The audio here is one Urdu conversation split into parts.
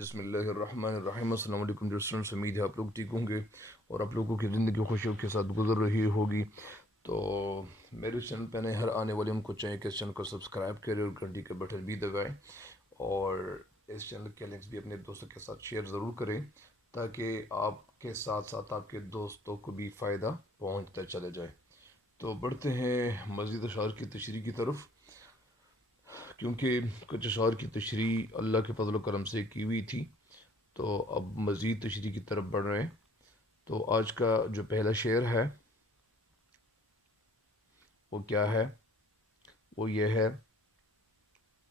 بسم اللہ الرحمن الرحیم۔ السلام علیکم ڈیئر اسٹوڈنٹس، امید ہے آپ لوگ ٹھیک ہوں گے اور آپ لوگوں کی زندگی خوشیوں کے ساتھ گزر رہی ہوگی۔ تو میرے چینل پہ نئے ہر آنے والے ہم کو چاہیے کہ اس چینل کو سبسکرائب کریں اور گھنٹی کا بٹن بھی دبائیں، اور اس چینل کے لنکس بھی اپنے دوستوں کے ساتھ شیئر ضرور کریں تاکہ آپ کے ساتھ ساتھ آپ کے دوستوں کو بھی فائدہ پہنچتا چلا جائے۔ تو بڑھتے ہیں مزید اشعار کی تشریح کی طرف، کیونکہ کچھ اشعار کی تشریح اللہ کے فضل و کرم سے کی ہوئی تھی، تو اب مزید تشریح کی طرف بڑھ رہے ہیں۔ تو آج کا جو پہلا شعر ہے وہ کیا ہے؟ وہ یہ ہے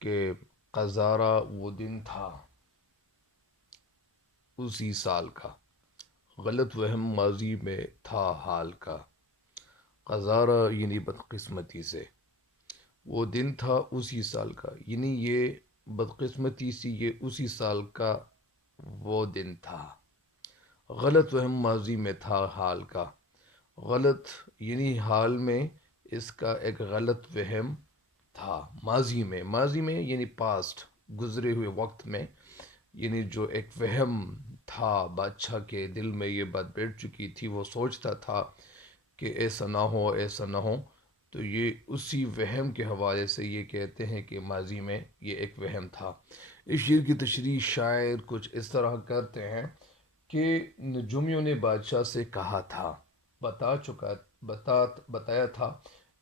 کہ قذارہ وہ دن تھا اسی سال کا، غلط وہم ماضی میں تھا حال کا۔ قذارہ یعنی بدقسمتی سے، وہ دن تھا اسی سال کا، یعنی یہ بدقسمتی سے یہ اسی سال کا وہ دن تھا۔ غلط وہم ماضی میں تھا حال کا، غلط یعنی حال میں اس کا ایک غلط وہم تھا۔ ماضی میں یعنی پاسٹ، گزرے ہوئے وقت میں، یعنی جو ایک وہم تھا بادشاہ کے دل میں، یہ بات بیٹھ چکی تھی، وہ سوچتا تھا کہ ایسا نہ ہو ایسا نہ ہو، تو یہ اسی وہم کے حوالے سے یہ کہتے ہیں کہ ماضی میں یہ ایک وہم تھا۔ اس شعر کی تشریح شاعر کچھ اس طرح کرتے ہیں کہ نجومیوں نے بادشاہ سے کہا تھا، بتایا تھا،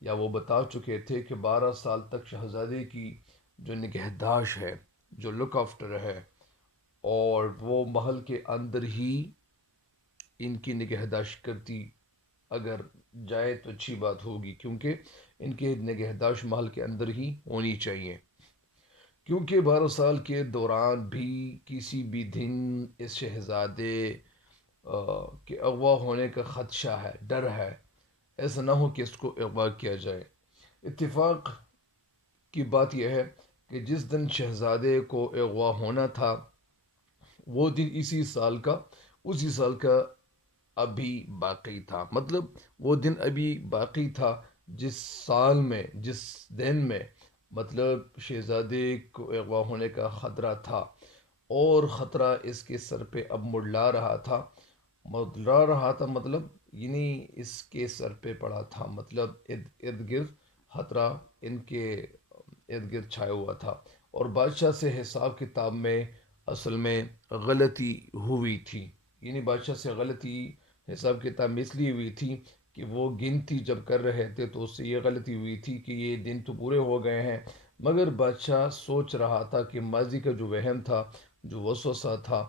یا وہ بتا چکے تھے کہ 12 سال تک شہزادے کی جو نگہداشت ہے، جو لک آفٹر ہے، اور وہ محل کے اندر ہی ان کی نگہداشت کرتی اگر جائے تو اچھی بات ہوگی، کیونکہ ان کی نگہداشت محل کے اندر ہی ہونی چاہیے، کیونکہ 12 سال کے دوران بھی کسی بھی دن اس شہزادے کے اغوا ہونے کا خدشہ ہے، ڈر ہے، ایسا نہ ہو کہ اس کو اغوا کیا جائے۔ اتفاق کی بات یہ ہے کہ جس دن شہزادے کو اغوا ہونا تھا وہ دن اسی سال کا ابھی باقی تھا، مطلب وہ دن ابھی باقی تھا جس سال میں، جس دن میں، مطلب شہزادے کو اغوا ہونے کا خطرہ تھا، اور خطرہ اس کے سر پہ اب مطلب یعنی اس کے سر پہ پڑا تھا، مطلب ارد گرد خطرہ ان کے ارد گرد چھایا ہوا تھا، اور بادشاہ سے حساب کتاب میں اصل میں غلطی ہوئی تھی، یعنی بادشاہ سے غلطی حساب کتاب میں اس لیے ہوئی تھی کہ وہ گنتی جب کر رہے تھے تو اس سے یہ غلطی ہوئی تھی کہ یہ دن تو پورے ہو گئے ہیں، مگر بادشاہ سوچ رہا تھا کہ ماضی کا جو وہم تھا، جو وسوسہ تھا،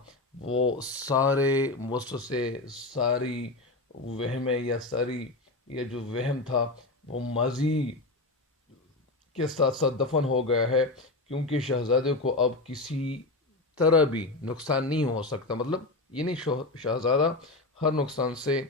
وہ سارے وسوسے، ساری وہمیں یا ساری یہ جو وہم تھا وہ ماضی کے ساتھ ساتھ دفن ہو گیا ہے، کیونکہ شہزادے کو اب کسی طرح بھی نقصان نہیں ہو سکتا، مطلب یعنی شہزادہ ہر نقصان سے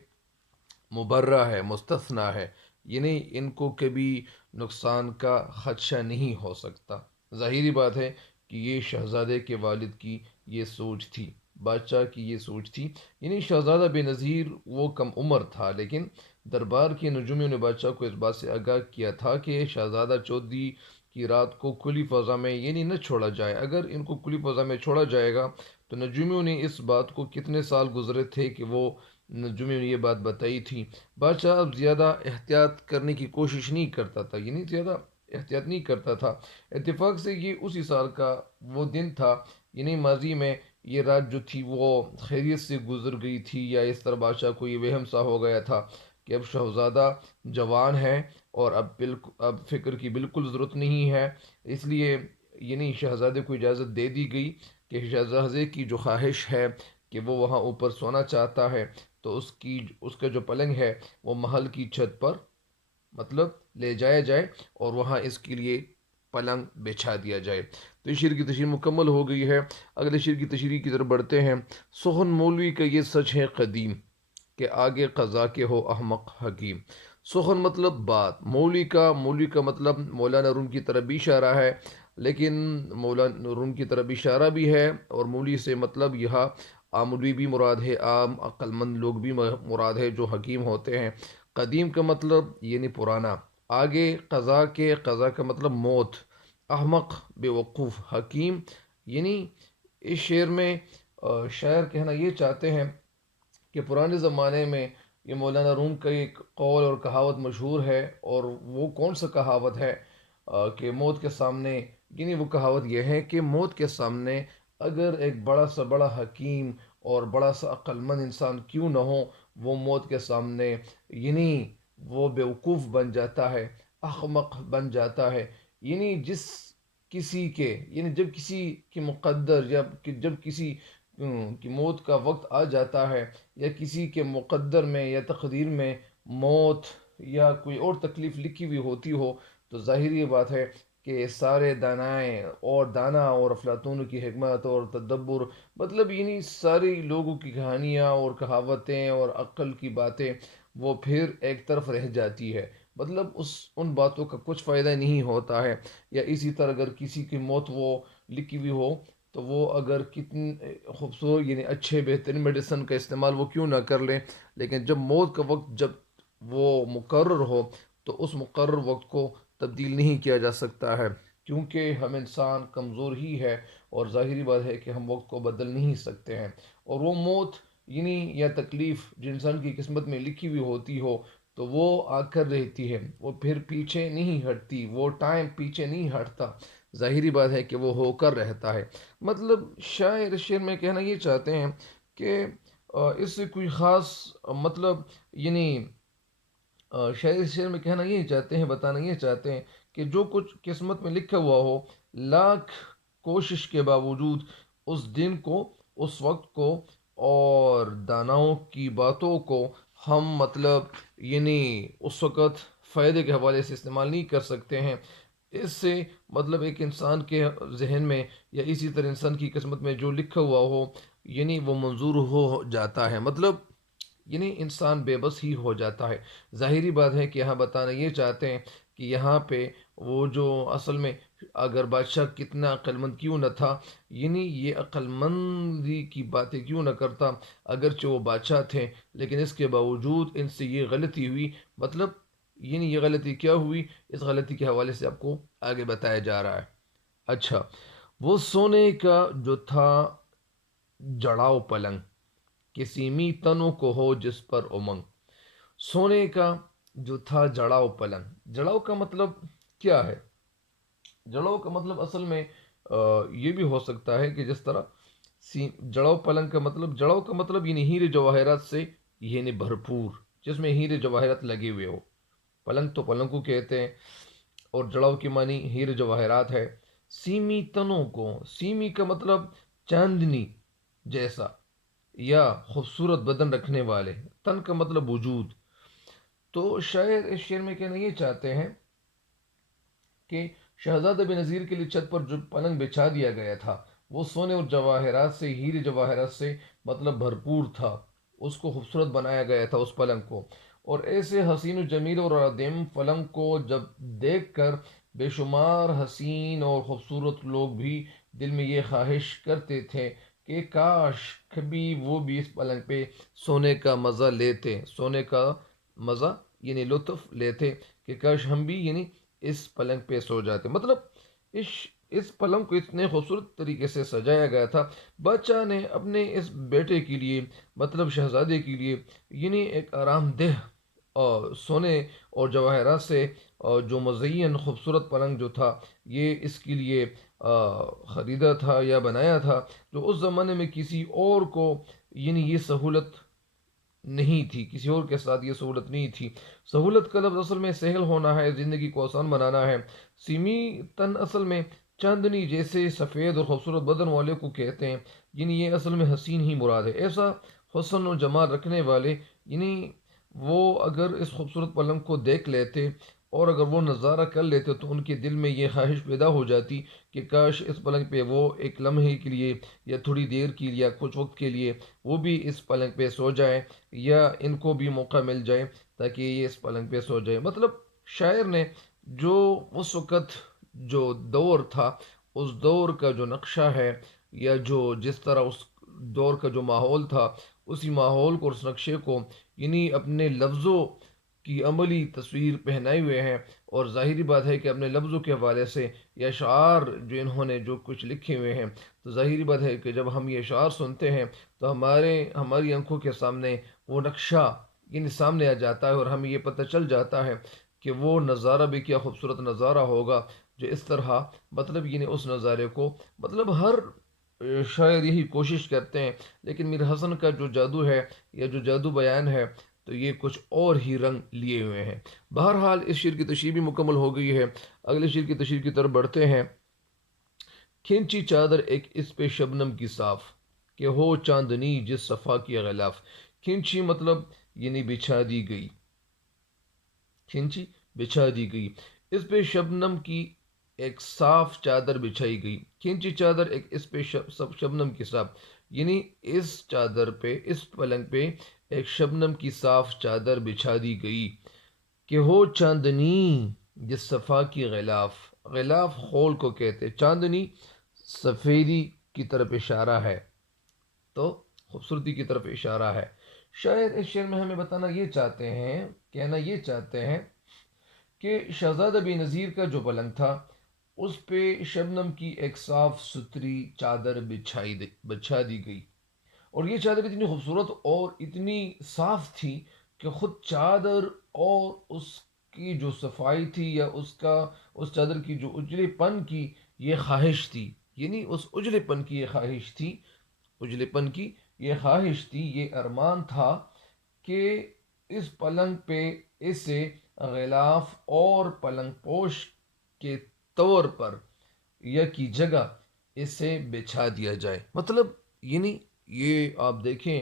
مبرہ ہے، مستثنا ہے، یعنی ان کو کبھی نقصان کا خدشہ نہیں ہو سکتا۔ ظاہری بات ہے کہ یہ شہزادے کے والد کی یہ سوچ تھی، بادشاہ کی یہ سوچ تھی، یعنی شہزادہ بے نظیر وہ کم عمر تھا، لیکن دربار کے نجومیوں نے بادشاہ کو اس بات سے آگاہ کیا تھا کہ شہزادہ چودھری کی رات کو کھلی فضا میں یعنی نہ چھوڑا جائے، اگر ان کو کھلی فضا میں چھوڑا جائے گا تو نجومیوں نے اس بات کو کتنے سال گزرے تھے کہ وہ نجومیوں نے یہ بات بتائی تھی۔ بادشاہ اب زیادہ احتیاط کرنے کی کوشش نہیں کرتا تھا، یعنی زیادہ احتیاط نہیں کرتا تھا۔ اتفاق سے یہ اسی سال کا وہ دن تھا، یعنی ماضی میں یہ رات جو تھی وہ خیریت سے گزر گئی تھی، یا اس طرح بادشاہ کو یہ وہم سا ہو گیا تھا کہ اب شہزادہ جوان ہے اور اب فکر کی بالکل ضرورت نہیں ہے، اس لیے یعنی شہزادے کو اجازت دے دی گئی کہ شہزادے کی جو خواہش ہے کہ وہ وہاں اوپر سونا چاہتا ہے، تو اس کا جو پلنگ ہے وہ محل کی چھت پر مطلب لے جایا جائے، اور وہاں اس کے لیے پلنگ بچھا دیا جائے۔ تو اس شعر کی تشریح مکمل ہو گئی ہے، اگلے شعر کی تشریح کی طرف بڑھتے ہیں۔ سخن مولوی کا یہ سچ ہے قدیم، کہ آگے قضا کے ہو احمق حکیم۔ سخن مطلب بات، مولوی کا مطلب مولانا روم کی طرف بھی اشارہ ہے، لیکن مولانا روم کی طرف اشارہ بھی ہے، اور مولوی سے مطلب یہاں عام مولوی بھی مراد ہے، عام عقل مند لوگ بھی مراد ہے جو حکیم ہوتے ہیں۔ قدیم کا مطلب یعنی پرانا، آگے قضا کا مطلب موت، احمق بے وقوف، حکیم یعنی اس شعر میں شاعر کہنا یہ چاہتے ہیں کہ پرانے زمانے میں یہ مولانا روم کا ایک قول اور کہاوت مشہور ہے، اور وہ کون سا کہاوت ہے کہ موت کے سامنے، یعنی وہ کہاوت یہ ہے کہ موت کے سامنے اگر ایک بڑا سا بڑا حکیم اور بڑا سا عقل مند انسان کیوں نہ ہو، وہ موت کے سامنے یعنی وہ بیوقوف بن جاتا ہے، احمق بن جاتا ہے۔ یعنی جس کسی کے، یعنی جب کسی کی مقدر یا جب کسی کی موت کا وقت آ جاتا ہے، یا کسی کے مقدر میں یا تقدیر میں موت یا کوئی اور تکلیف لکھی ہوئی ہوتی ہو، تو ظاہری بات ہے کہ سارے دانائیں اور دانا اور افلاطون کی حکمت اور تدبر، مطلب یعنی ساری لوگوں کی کہانیاں اور کہاوتیں اور عقل کی باتیں وہ پھر ایک طرف رہ جاتی ہے، مطلب ان باتوں کا کچھ فائدہ نہیں ہوتا ہے۔ یا اسی طرح اگر کسی کی موت وہ لکھی ہوئی ہو، تو وہ اگر کتنی خوبصورت یعنی اچھے بہترین میڈیسن کا استعمال وہ کیوں نہ کر لیں، لیکن جب موت کا وقت جب وہ مقرر ہو، تو اس مقرر وقت کو تبدیل نہیں کیا جا سکتا ہے، کیونکہ ہم انسان کمزور ہی ہے، اور ظاہری بات ہے کہ ہم وقت کو بدل نہیں سکتے ہیں۔ اور وہ موت یعنی یا تکلیف جو انسان کی قسمت میں لکھی ہوئی ہوتی ہو، تو وہ آ کر رہتی ہے، وہ پھر پیچھے نہیں ہٹتی، وہ ٹائم پیچھے نہیں ہٹتا، ظاہری بات ہے کہ وہ ہو کر رہتا ہے۔ مطلب شاعر اس شعر میں کہنا یہ چاہتے ہیں کہ اس سے کوئی خاص مطلب یعنی شاعر اس شعر میں کہنا یہ چاہتے ہیں، بتانا یہ چاہتے ہیں کہ جو کچھ قسمت میں لکھا ہوا ہو، لاکھ کوشش کے باوجود اس دن کو، اس وقت کو اور داناؤں کی باتوں کو ہم مطلب یعنی اس وقت فائدے کے حوالے سے استعمال نہیں کر سکتے ہیں۔ اس سے مطلب ایک انسان کے ذہن میں یا اسی طرح انسان کی قسمت میں جو لکھا ہوا ہو، یعنی وہ منظور ہو جاتا ہے، مطلب یعنی انسان بے بس ہی ہو جاتا ہے۔ ظاہری بات ہے کہ یہاں بتانا یہ چاہتے ہیں کہ یہاں پہ وہ جو اصل میں اگر بادشاہ کتنا عقل مند کیوں نہ تھا، یعنی یہ عقل مندی کی باتیں کیوں نہ کرتا، اگرچہ وہ بادشاہ تھے، لیکن اس کے باوجود ان سے یہ غلطی ہوئی، مطلب یعنی یہ غلطی کیا ہوئی، اس غلطی کے حوالے سے آپ کو آگے بتایا جا رہا ہے۔ اچھا، وہ سونے کا جو تھا جڑاؤ پلنگ، کسی می تنوں کو ہو جس پر امنگ۔ سونے کا جو تھا جڑاؤ پلنگ، جڑاؤ کا مطلب کیا ہے؟ جڑاؤ کا مطلب اصل میں یہ بھی ہو سکتا ہے کہ جس طرح جڑاؤ پلنگ کا مطلب، جڑاؤ کا مطلب یعنی ہیرے جواہرات سے یعنی بھرپور، جس میں ہیرے جواہرات لگے ہوئے ہو۔ پلنگ تو پلنگ کو کہتے ہیں، اور جڑاؤ کی معنی ہیرے جواہرات ہے۔ سیمی تنوں کو، سیمی کا مطلب چاندنی جیسا یا خوبصورت بدن رکھنے والے، تن کا مطلب وجود۔ تو شاعر اس شعر میں کہنا یہ چاہتے ہیں کہ شہزادہ بنظیر کے لیے چھت پر جو پلنگ بچھا دیا گیا تھا، وہ سونے اور جواہرات سے، ہیرے جواہرات سے مطلب بھرپور تھا، اس کو خوبصورت بنایا گیا تھا اس پلنگ کو۔ اور ایسے حسین و جمیل اور عظیم پلنگ کو جب دیکھ کر بے شمار حسین اور خوبصورت لوگ بھی دل میں یہ خواہش کرتے تھے کہ کاش کبھی وہ بھی اس پلنگ پہ سونے کا مزہ لیتے، سونے کا مزہ یعنی لطف لیتے، کہ کاش ہم بھی یعنی اس پلنگ پہ سو جاتے۔ مطلب اس اس پلنگ کو اتنے خوبصورت طریقے سے سجایا گیا تھا، بادشاہ نے اپنے اس بیٹے کے لیے، مطلب شہزادے کے لیے، یعنی ایک آرام دہ اور سونے اور جواہرات سے اور جو مزین خوبصورت پلنگ جو تھا، یہ اس کے لیے خریدا تھا یا بنایا تھا، جو اس زمانے میں کسی اور کو یعنی یہ سہولت نہیں تھی، کسی اور کے ساتھ یہ سہولت نہیں تھی۔ سہولت کا لفظ اصل میں سہل ہونا ہے، زندگی کو آسان بنانا ہے۔ سیمی تن اصل میں چاندنی جیسے سفید اور خوبصورت بدن والے کو کہتے ہیں، یعنی یہ اصل میں حسین ہی مراد ہے، ایسا حسن و جمال رکھنے والے، یعنی وہ اگر اس خوبصورت پلنگ کو دیکھ لیتے اور اگر وہ نظارہ کر لیتے، تو ان کے دل میں یہ خواہش پیدا ہو جاتی کہ کاش اس پلنگ پہ وہ ایک لمحے کے لیے یا تھوڑی دیر کے لیے یا کچھ وقت کے لیے وہ بھی اس پلنگ پہ سو جائیں، یا ان کو بھی موقع مل جائے تاکہ یہ اس پلنگ پہ سو جائے۔ مطلب شاعر نے جو اس وقت جو دور تھا، اس دور کا جو نقشہ ہے، یا جو جس طرح اس دور کا جو ماحول تھا، اسی ماحول کو اور اس نقشے کو یعنی اپنے لفظوں کی عملی تصویر پہنائے ہوئے ہیں، اور ظاہری بات ہے کہ اپنے لفظوں کے حوالے سے یہ اشعار جو انہوں نے جو کچھ لکھے ہوئے ہیں، تو ظاہری بات ہے کہ جب ہم یہ اشعار سنتے ہیں تو ہماری آنکھوں کے سامنے وہ نقشہ سامنے آ جاتا ہے، اور ہمیں یہ پتہ چل جاتا ہے کہ وہ نظارہ بھی کیا خوبصورت نظارہ ہوگا، جو اس طرح مطلب اس نظارے کو مطلب ہر شاعر یہی کوشش کرتے ہیں، لیکن میر حسن کا جو جادو ہے یا جو جادو بیان ہے تو یہ کچھ اور ہی رنگ لیے ہوئے ہیں۔ بہرحال اس شعر کی تشریح بھی مکمل ہو گئی ہے، اگلے شعر کی تشریح کی طرف بڑھتے ہیں۔ کھینچی چادر ایک اس پہ شبنم کی صاف، کہ ہو چاندنی جس صفا کی غلاف۔ کھینچی مطلب بچھا دی گئی، کھینچی بچھا دی گئی، اس پہ شبنم کی ایک صاف چادر بچھائی گئی۔ کھینچی چادر ایک اس پہ شبنم کی صاف، اس چادر پہ، اس پلنگ پہ ایک شبنم کی صاف چادر بچھا دی گئی، کہ ہو چاندنی جس صفا کی غلاف۔ غلاف خول کو کہتے، چاندنی سفیدی کی طرف اشارہ ہے، تو خوبصورتی کی طرف اشارہ ہے۔ شاعر اس شعر میں ہمیں بتانا یہ چاہتے ہیں، کہنا یہ چاہتے ہیں کہ شہزادہ بے نظیر کا جو پلنگ تھا اس پہ شبنم کی ایک صاف ستھری چادر بچھا دی گئی، اور یہ چادر اتنی خوبصورت اور اتنی صاف تھی کہ خود چادر اور اس کی جو صفائی تھی، یا اس چادر کی جو اجلے پن کی یہ خواہش تھی، اس اجلے پن کی یہ خواہش تھی، اجلے پن کی یہ خواہش تھی، یہ ارمان تھا کہ اس پلنگ پہ اسے غلاف اور پلنگ پوش کے طور پر یا کی جگہ اسے بچھا دیا جائے۔ مطلب یہ آپ دیکھیں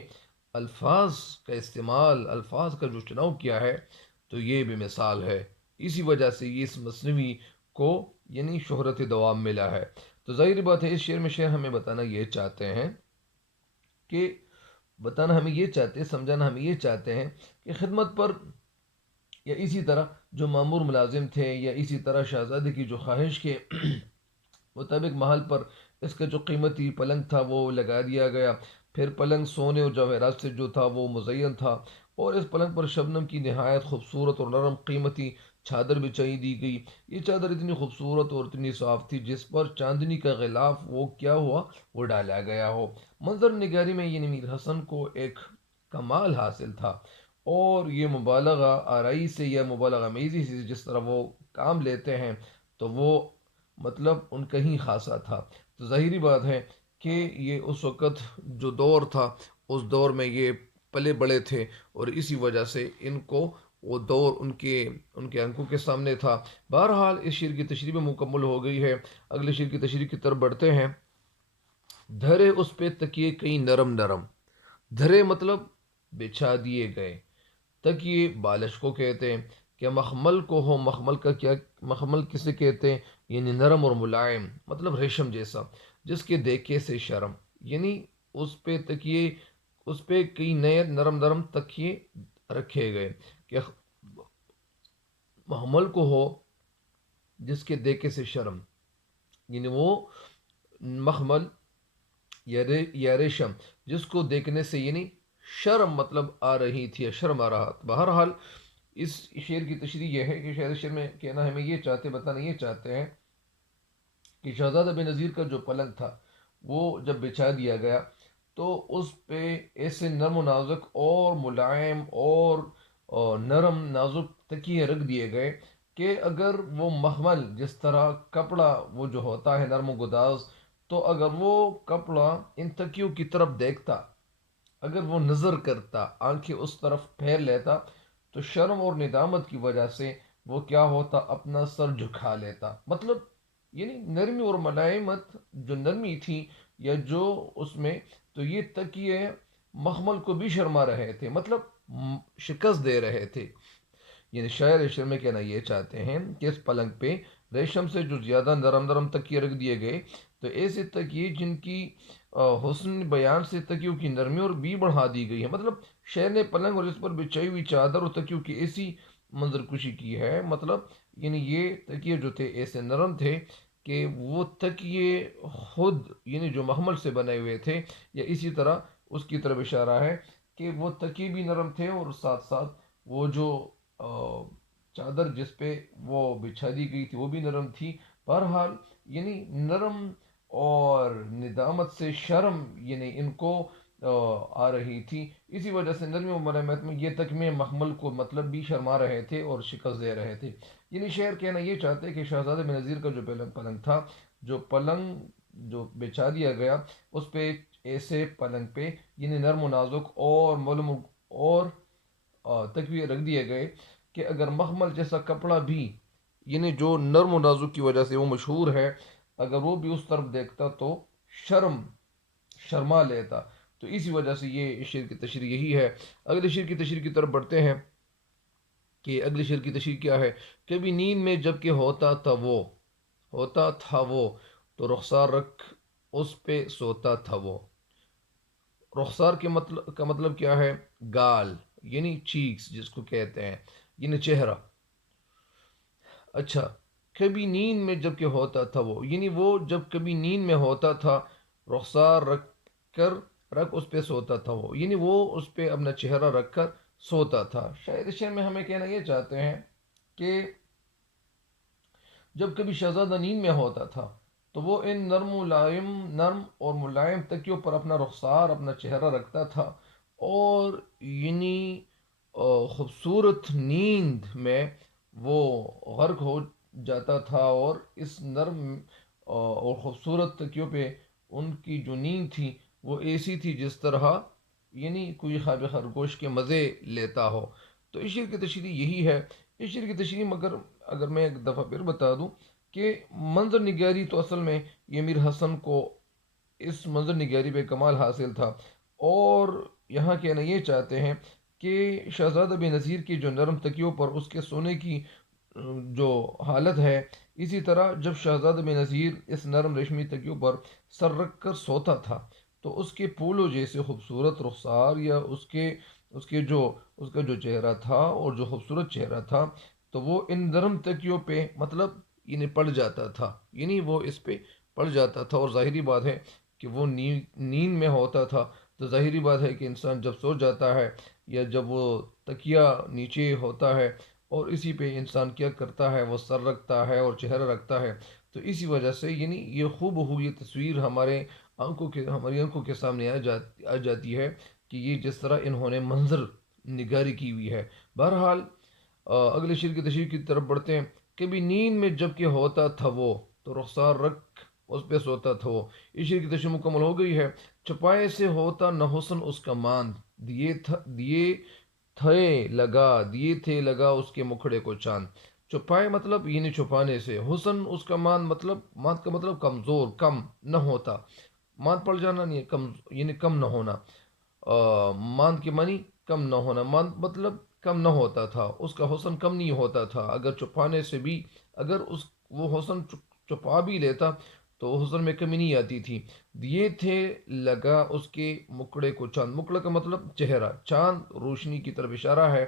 الفاظ کا استعمال، الفاظ کا جو چناؤ کیا ہے تو یہ بھی مثال ہے، اسی وجہ سے یہ اس مصنوعی کو شہرت دوام ملا ہے۔ تو ظاہر بات ہے اس شعر میں شعر ہمیں بتانا یہ چاہتے ہیں کہ سمجھانا ہمیں یہ چاہتے ہیں کہ خدمت پر، یا اسی طرح جو معمور ملازم تھے، یا اسی طرح شہزادے کی جو خواہش کے مطابق محل پر اس کا جو قیمتی پلنگ تھا وہ لگا دیا گیا، پھر پلنگ سونے اور جواہرات سے جو تھا وہ مزین تھا، اور اس پلنگ پر شبنم کی نہایت خوبصورت اور نرم قیمتی چادر بچھائی دی گئی۔ یہ چادر اتنی خوبصورت اور اتنی صاف تھی جس پر چاندنی کا غلاف وہ کیا ہوا، وہ ڈالا گیا ہو۔ منظر نگاری میں میر حسن کو ایک کمال حاصل تھا، اور یہ مبالغہ آرائی سے یا مبالغہ امیزی سے جس طرح وہ کام لیتے ہیں تو وہ مطلب ان کا ہی خاصا تھا۔ تو ظاہری بات ہے کہ یہ اس وقت جو دور تھا اس دور میں یہ پلے بڑے تھے، اور اسی وجہ سے ان کو وہ دور ان کے آنکھوں کے سامنے تھا۔ بہرحال اس شعر کی تشریح بھی مکمل ہو گئی ہے، اگلے شعر کی تشریح کی طرف بڑھتے ہیں۔ دھرے اس پہ تکیے کئی نرم نرم، دھرے مطلب بچھا دیے گئے، تکیے بالش کو کہتے ہیں، کہ مخمل کو ہو، مخمل کا کیا، مخمل کسے کہتے ہیں، نرم اور ملائم، مطلب ریشم جیسا، جس کے دیکھے سے شرم، اس پہ تکیے، اس پہ کئی نئے نرم نرم تکیے رکھے گئے، کہ مخمل کو ہو جس کے دیکھے سے شرم، وہ مخمل یا ریشم جس کو دیکھنے سے شرم مطلب آ رہی تھی، یا شرم آ رہا تھا۔ بہرحال اس شعر کی تشریح یہ ہے کہ شعر میں کہنا ہمیں یہ بتانا یہ چاہتے ہیں کہ شہزادہ بے نظیر کا جو پلنگ تھا وہ جب بچھا دیا گیا تو اس پہ ایسے نرم و نازک اور ملائم اور نرم نازک تکیے رکھ دیے گئے کہ اگر وہ مخمل جس طرح کپڑا وہ جو ہوتا ہے نرم و گداز، تو اگر وہ کپڑا ان تکیوں کی طرف دیکھتا، اگر وہ نظر کرتا، آنکھیں اس طرف پھیر لیتا، تو شرم اور ندامت کی وجہ سے وہ کیا ہوتا، اپنا سر جھکا لیتا۔ مطلب نرمی اور ملائمت جو نرمی تھی یا جو اس میں، تو یہ تکیے مخمل کو بھی شرما رہے تھے، مطلب شکست دے رہے تھے۔ شاعر اس شعر میں کہنا یہ چاہتے ہیں کہ اس پلنگ پہ ریشم سے جو زیادہ نرم نرم تکیے رکھ دیے گئے، تو ایسے تکیے جن کی حسن بیان سے تکیوں کی نرمی اور بھی بڑھا دی گئی ہے۔ مطلب شعر نے پلنگ اور اس پر بچھائی ہوئی چادر اور تکیوں کی ایسی منظر کشی کی ہے، مطلب یہ تکیے جو تھے ایسے نرم تھے کہ وہ تکیے خود جو مخمل سے بنے ہوئے تھے، یا اسی طرح اس کی طرف اشارہ ہے کہ وہ تکیے بھی نرم تھے، اور ساتھ ساتھ وہ جو چادر جس پہ وہ بچھا دی گئی تھی وہ بھی نرم تھی. بہرحال یعنی نرم اور ندامت سے شرم یعنی ان کو آ رہی تھی. اسی وجہ سے نرمی و مرحمت میں یہ تک میں محمل کو مطلب بھی شرما رہے تھے اور شکست دے رہے تھے. یعنی شعر کہنا یہ چاہتے کہ شہزادہ بن نذیر کا جو پلنگ تھا، جو پلنگ جو بچھا دیا گیا اس پہ ایسے پلنگ پہ یعنی نرم و نازک اور معلوم اور تکویے رکھ دیے گئے کہ اگر مخمل جیسا کپڑا بھی یعنی جو نرم و نازک کی وجہ سے وہ مشہور ہے، اگر وہ بھی اس طرف دیکھتا تو شرم شرما لیتا. تو اسی وجہ سے یہ شعر کی تشریح یہی ہے. اگلے شعر کی تشریح کی طرف بڑھتے ہیں کہ اگلے شعر کی تشریح کیا ہے. کبھی نیند میں جب کہ ہوتا تھا وہ تو رخسار رکھ اس پہ سوتا تھا وہ. رخسار کے مطلب کا مطلب کیا ہے؟ گال یعنی چیکس جس کو کہتے ہیں، یعنی چہرہ. اچھا، کبھی نیند میں جب کہ ہوتا تھا وہ یعنی وہ جب کبھی نیند میں ہوتا تھا رخسار کر رکھ اس پہ سوتا تھا وہ یعنی وہ اس پہ اپنا چہرہ رکھ کر سوتا تھا. شاید اس شعر میں ہمیں کہنا یہ چاہتے ہیں کہ جب کبھی شہزادہ نیند میں ہوتا تھا تو وہ ان نرم اور ملائم تکیوں پر اپنا رخسار اپنا چہرہ رکھتا تھا اور یعنی خوبصورت نیند میں وہ غرق ہو جاتا تھا. اور اس نرم اور خوبصورت تکیوں پہ ان کی جو نیند تھی وہ ایسی تھی جس طرح یعنی کوئی خواب خرگوش کے مزے لیتا ہو. تو اس شعر کی تشریح یہی ہے. اس شعر کی تشریح مگر اگر میں ایک دفعہ پھر بتا دوں کہ منظر نگاری تو اصل میں یہ میر حسن کو اس منظر نگاری پہ کمال حاصل تھا. اور یہاں کہنا یہ چاہتے ہیں کہ شہزادہ بن نذیر کی جو نرم تکیوں پر اس کے سونے کی جو حالت ہے، اسی طرح جب شہزادہ بن نذیر اس نرم ریشمی تکیوں پر سر رکھ کر سوتا تھا تو اس کے پھولوں جیسے خوبصورت رخسار یا اس کا جو چہرہ تھا اور جو خوبصورت چہرہ تھا تو وہ ان نرم تکیوں پہ مطلب یعنی پڑ جاتا تھا. یعنی وہ اس پہ پڑ جاتا تھا. اور ظاہری بات ہے کہ وہ نیند میں ہوتا تھا تو ظاہری بات ہے کہ انسان جب سو جاتا ہے یا جب وہ تکیہ نیچے ہوتا ہے اور اسی پہ انسان کیا کرتا ہے وہ سر رکھتا ہے اور چہرہ رکھتا ہے. تو اسی وجہ سے یعنی یہ خوب یہ تصویر ہماری آنکھوں کے سامنے آ جاتی ہے کہ یہ جس طرح انہوں نے منظر نگاری کی ہوئی ہے. بہرحال اگلے شعر کی تشریح کی طرف بڑھتے ہیں. کبھی نیند میں جب کہ ہوتا تھا وہ تو رخسار رکھ اس پہ سوتا تھا وہ. اس شعر کی تشریح مکمل ہو گئی ہے. چپائے سے ہوتا نہ حسن اس کا ماند دیے تھے لگا اس کے مکھڑے کو چاند. چھپائے مطلب یعنی چھپانے سے، حسن اس کا ماند کا مطلب کمزور کم نہ ہوتا. ماند پڑ جانا نہیں کم یعنی کم نہ ہونا. ماند کے معنی کم نہ ہونا. ماند مطلب کم نہ ہوتا تھا، اس کا حسن کم نہیں ہوتا تھا. اگر چھپانے سے بھی اگر وہ حسن چھپا بھی لیتا تو حسن میں کمی نہیں آتی تھی. دیے تھے لگا اس کے مکڑے کو چاند. مکڑا کا مطلب چہرہ، چاند روشنی کی طرف اشارہ ہے.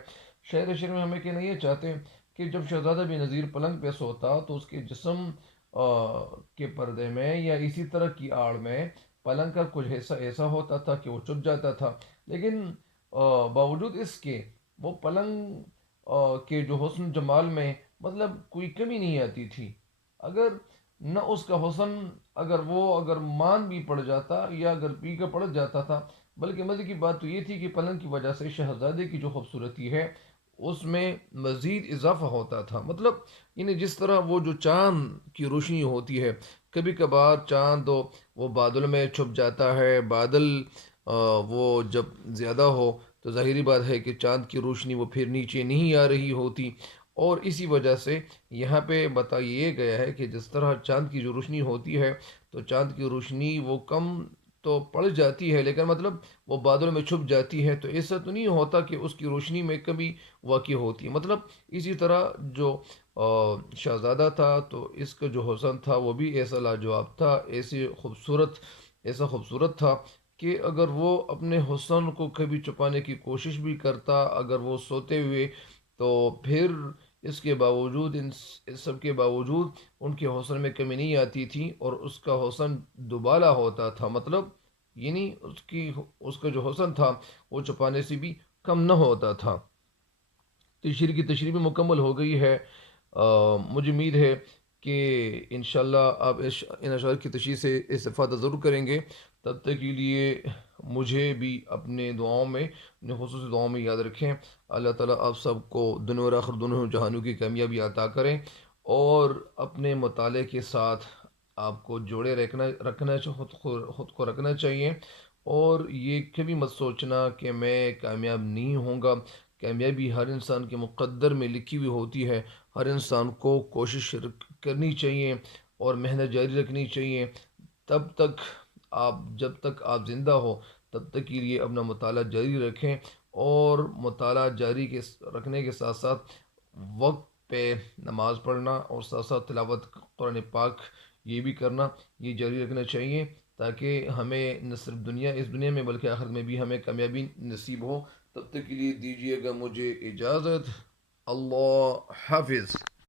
شعر میں ہمیں کہنا یہ چاہتے ہیں کہ جب شہزادہ بن نذیر پلنگ پہ سوتا تو اس کے جسم کے پردے میں یا اسی طرح کی آڑ میں پلنگ کا کچھ ایسا ہوتا تھا کہ وہ چھپ جاتا تھا. لیکن باوجود اس کے وہ پلنگ کے جو حسن جمال میں مطلب کوئی کمی نہیں آتی تھی. اگر نہ اس کا حسن اگر مان بھی پڑ جاتا یا اگر پی کا پڑ جاتا تھا، بلکہ مزے کی بات تو یہ تھی کہ پلنگ کی وجہ سے شہزادے کی جو خوبصورتی ہے اس میں مزید اضافہ ہوتا تھا. مطلب یعنی جس طرح وہ جو چاند کی روشنی ہوتی ہے، کبھی کبھار چاند وہ بادل میں چھپ جاتا ہے. بادل وہ جب زیادہ ہو تو ظاہری بات ہے کہ چاند کی روشنی وہ پھر نیچے نہیں آ رہی ہوتی. اور اسی وجہ سے یہاں پہ بتایا گیا ہے کہ جس طرح چاند کی جو روشنی ہوتی ہے تو چاند کی روشنی وہ کم تو پڑ جاتی ہے لیکن مطلب وہ بادل میں چھپ جاتی ہے. تو ایسا تو نہیں ہوتا کہ اس کی روشنی میں کبھی واقع ہوتی ہے. مطلب اسی طرح جو شہزادہ تھا تو اس کا جو حسن تھا وہ بھی ایسا لاجواب تھا، ایسا خوبصورت تھا کہ اگر وہ اپنے حسن کو کبھی چھپانے کی کوشش بھی کرتا اگر وہ سوتے ہوئے تو پھر اس کے باوجود اس سب کے باوجود ان کے حسن میں کمی نہیں آتی تھی اور اس کا حسن دوبالا ہوتا تھا. مطلب یعنی اس کا جو حسن تھا وہ چھپانے سے بھی کم نہ ہوتا تھا. تشہیر کی تشریح بھی مکمل ہو گئی ہے۔ مجھے امید ہے کہ انشاءاللہ آپ ان اشعار کی تشریح سے استفادہ ضرور کریں گے۔ تب تک کے لیے مجھے بھی اپنے دعاؤں میں، اپنے خصوصی دعاؤں میں یاد رکھیں۔ اللہ تعالیٰ آپ سب کو دنیا اور آخر دونوں جہانوں کی کامیابی عطا کریں، اور اپنے مطالعے کے ساتھ آپ کو جوڑے رکھنا خود کو رکھنا چاہیے، اور یہ کبھی مت سوچنا کہ میں کامیاب نہیں ہوں گا۔ کامیابی ہر انسان کے مقدر میں لکھی ہوئی ہوتی ہے۔ ہر انسان کو کوشش کرنی چاہیے اور محنت جاری رکھنی چاہیے۔ تب تک جب تک آپ زندہ ہو، تب تک کے لیے اپنا مطالعہ جاری رکھیں، اور مطالعہ جاری رکھنے کے ساتھ ساتھ وقت پہ نماز پڑھنا، اور ساتھ ساتھ تلاوت قرآن پاک یہ بھی کرنا، یہ جاری رکھنا چاہیے، تاکہ ہمیں نہ صرف اس دنیا میں بلکہ آخرت میں بھی ہمیں کامیابی نصیب ہو۔ تب تک کے لیے دیجیے گا مجھے اجازت۔ اللہ حافظ۔